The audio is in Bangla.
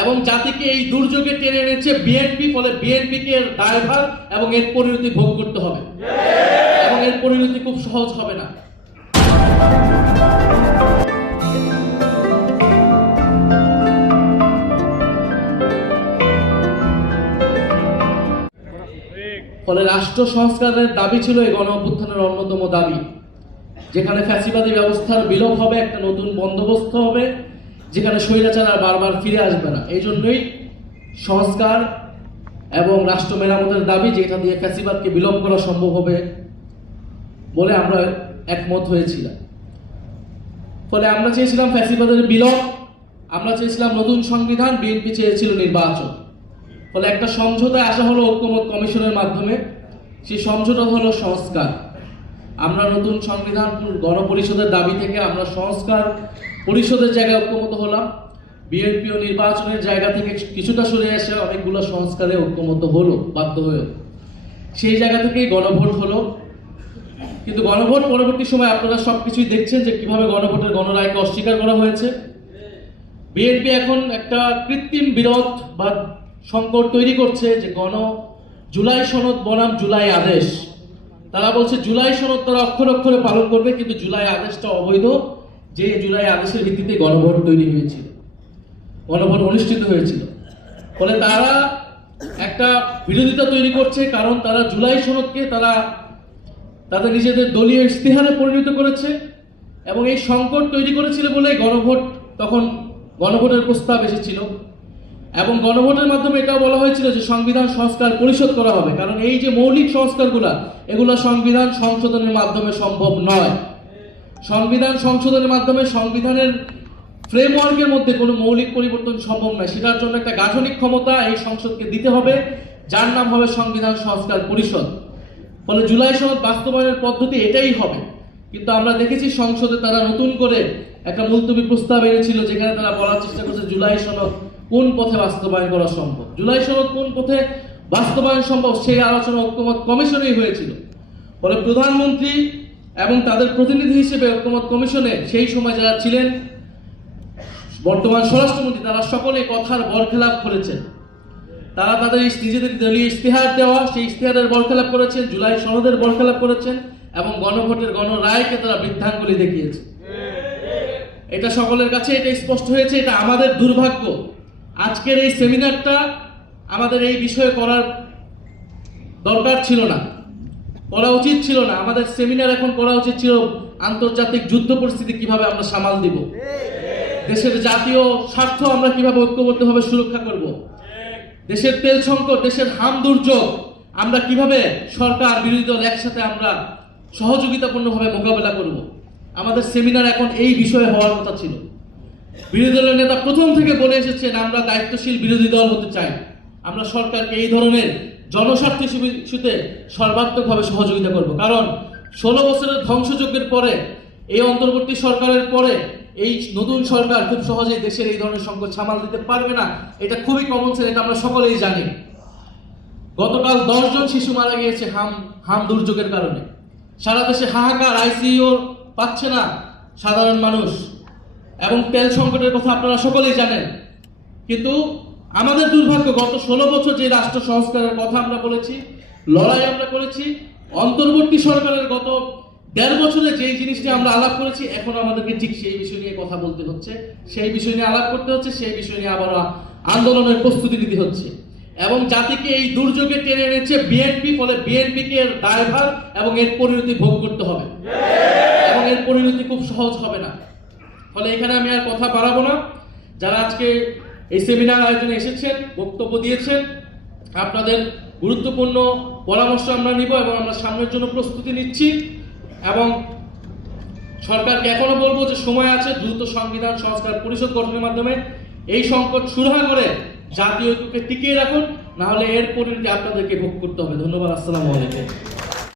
এবং জাতিকে এই দুর্যোগে টেনে এনেছে বিএনপি, ফলে বিএনপিকে এর দায়ভার এবং এর পরিণতি ভোগ করতে হবে এবং এর পরিণতি খুব সহজ হবে না। ফলে রাষ্ট্র সংস্কারের দাবি ছিল এই গণ অভ্যুত্থানের অন্যতম দাবি, যেখানে ফ্যাসিবাদী ব্যবস্থার বিলোপ হবে, একটা নতুন বন্দোবস্ত হবে, যেখানে স্বৈরাচার আর বারবার ফিরে আসবে না। এই জন্যই সংস্কার এবং রাষ্ট্র মেরামতের দাবি, যেটা দিয়ে ফ্যাসিবাদকে বিলোপ করা সম্ভব হবে বলে আমরা একমত হয়েছিলাম। ফলে আমরা চেয়েছিলাম ফ্যাসিবাদের বিলোপ, আমরা চেয়েছিলাম নতুন সংবিধান, বিএনপি চেয়েছিল নির্বাচন। ফলে একটা সমঝোতায় আসা হলো ঐক্যমত কমিশনের মাধ্যমে। সেই সমঝোতা হলো সংস্কার। আমরা নতুন সংবিধান গণপরিষদের দাবি থেকে আমরা সংস্কার পরিষদের জায়গায় ঐক্যমত হলাম। বিএনপি ও নির্বাচনের জায়গা থেকে কিছুটা সরে এসে অনেকগুলো সংস্কারে ঐক্যমত হলো বাধ্য হয়ে। সেই জায়গা থেকেই গণভোট হলো। কিন্তু গণভোট পরবর্তী সময় আপনারা সবকিছুই দেখছেন যে কিভাবে গণভোটের গণরায়কে অস্বীকার করা হয়েছে। বিএনপি এখন একটা কৃত্রিম বিরোধ বা সংকট তৈরি করছে যে জুলাই সনদ বনাম জুলাই আদেশ। তারা বলছে জুলাই সনদ তারা অক্ষরে অক্ষরে পালন করবে, কিন্তু জুলাই আদেশটা অবৈধ, যে জুলাই আদেশের ভিত্তিতে গণভোট তৈরি হয়েছিল, গণভোট অনুষ্ঠিত হয়েছিল। ফলে তারা একটা বিরোধিতা তৈরি করছে, কারণ তারা জুলাই সনদকে তারা তাদের নিজেদের দলীয় ইশতেহারে পরিণত করেছে এবং এই সংকট তৈরি করেছিল বলে তখন গণভোটের প্রস্তাব এসেছিল এবং গণভোটের মাধ্যমে এটাও বলা হয়েছিল যে সংবিধান সংস্কার পরিষদ করা হবে, কারণ এই যে মৌলিক সংস্কারগুলো এগুলো সংবিধান সংশোধনের মাধ্যমে সম্ভব নয়। সংবিধান সংশোধনের মাধ্যমে সংবিধানের ফ্রেমওয়ার্কের মধ্যে কোনো মৌলিক পরিবর্তন সম্ভব নয়। সেটার জন্য একটা গাঠনিক ক্ষমতা এই সংসদকে দিতে হবে, যার নাম হবে সংবিধান সংস্কার পরিষদ। ফলে জুলাই সনদ বাস্তবায়নের পদ্ধতি এটাই হবে। কিন্তু আমরা দেখেছি সংসদে তারা নতুন করে একটা মুলতবি প্রস্তাব এনেছিল, যেখানে তারা বলার চেষ্টা করছে জুলাই সনদ কোন পথে বাস্তবায়ন করা সম্ভব, জুলাই সনদ কোন পথে বাস্তবায়ন সম্ভব, সেই আলোচনা ঐক্যমত কমিশনেই হয়েছিল। ফলে প্রধানমন্ত্রী এবং তাদের প্রতিনিধি হিসেবে ঐক্যমত কমিশনে সেই সময় যারা ছিলেন, বর্তমান স্বরাষ্ট্রমন্ত্রী, তারা সকলে কথার বরখেলাপ করেছেন। তারা তাদের নিজেদের দলীয় ইশতেহার দেওয়া সেই ইশতেহারের বরখেলাপ করেছেন, জুলাই সনদের বরখেলাপ করেছেন এবং গণভোটের গণরায়কে তারা বৃদ্ধাঙ্গুলি দেখিয়েছে। এটা সকলের কাছে এটা স্পষ্ট হয়েছে। এটা আমাদের দুর্ভাগ্য। আজকের এই সেমিনারটা আমাদের এই বিষয়ে করার দরকার ছিল না, করা উচিত ছিল না। আমাদের সেমিনার এখন করা উচিত ছিল আন্তর্জাতিক যুদ্ধ পরিস্থিতি কিভাবে আমরা সামাল দিব, দেশের জাতীয় স্বার্থ আমরা কিভাবে ঐক্যবদ্ধভাবে সুরক্ষা করব, দেশের তেল সংকট, দেশের হাম দুর্যোগ আমরা কিভাবে সরকার বিরোধী দল একসাথে আমরা সহযোগিতাপূর্ণভাবে মোকাবেলা করব। আমাদের সেমিনার এখন এই বিষয়ে হওয়ার কথা ছিল। বিরোধী দলের নেতা প্রথম থেকে বলে এসেছেন আমরা দায়িত্বশীল বিরোধী দল হতে চাই, আমরা সরকারকে এই ধরনের জনস্বার্থ ইস্যুতে সর্বাত্মকভাবে সহযোগিতা করব। কারণ 16 বছরের ধ্বংসযজ্ঞের পরে, এই অন্তর্বর্তী সরকারের পরে এই নতুন সরকার খুব সহজেই দেশের এই ধরনের সংকট সামাল দিতে পারবে না। এটা খুবই কমন সেন্স, এটা আমরা সকলেই জানি। গতকাল 10 জন শিশু মারা গিয়েছে হাম দুর্যোগের কারণে। সারা দেশে হাহাকার, আইসিইউ পাচ্ছে না সাধারণ মানুষ, এবং তেল সংকটের কথা আপনারা সকলেই জানেন। কিন্তু আমাদের দুর্ভাগ্য, গত 16 বছর যে রাষ্ট্র সংস্কারের কথা আমরা বলেছি, লড়াই আমরা করেছি, অন্তর্বর্তী সরকারের গত 1.5 বছরে যেই জিনিসটি আমরা আলাপ করেছি, এখন আমাদেরকে ঠিক সেই বিষয় নিয়ে কথা বলতে হচ্ছে, সেই বিষয় নিয়ে আলাপ করতে হচ্ছে, সেই বিষয় নিয়ে আবার আন্দোলনের প্রস্তুতি নিতে হচ্ছে। এবং জাতিকে এই দুর্যোগে টেনে এনেছে বিএনপি, ফলে বিএনপিকে এর দায়ভার এবং এর পরিণতি ভোগ করতে হবে এবং এর পরিণতি খুব সহজ হবে না। ফলে এখানে আমি আর কথা বাড়াবো না। যারা আজকে এই সেমিনার আয়োজনে এসেছেন, বক্তব্য দিয়েছেন, আপনাদের গুরুত্বপূর্ণ পরামর্শ আমরা নিব এবং আমরা সামনের জন্য প্রস্তুতি নিচ্ছি। এবং সরকারকে এখনো বলবো যে সময় আছে, দ্রুত সংবিধান সংস্কার পরিষদ গঠনের মাধ্যমে এই সংকট সুরাহা করে জাতীয় ঐক্যকে টিকিয়ে রাখুন, না হলে এর পরিণতি আপনাদেরকে ভোগ করতে হবে। ধন্যবাদ। আসসালামু আলাইকুম।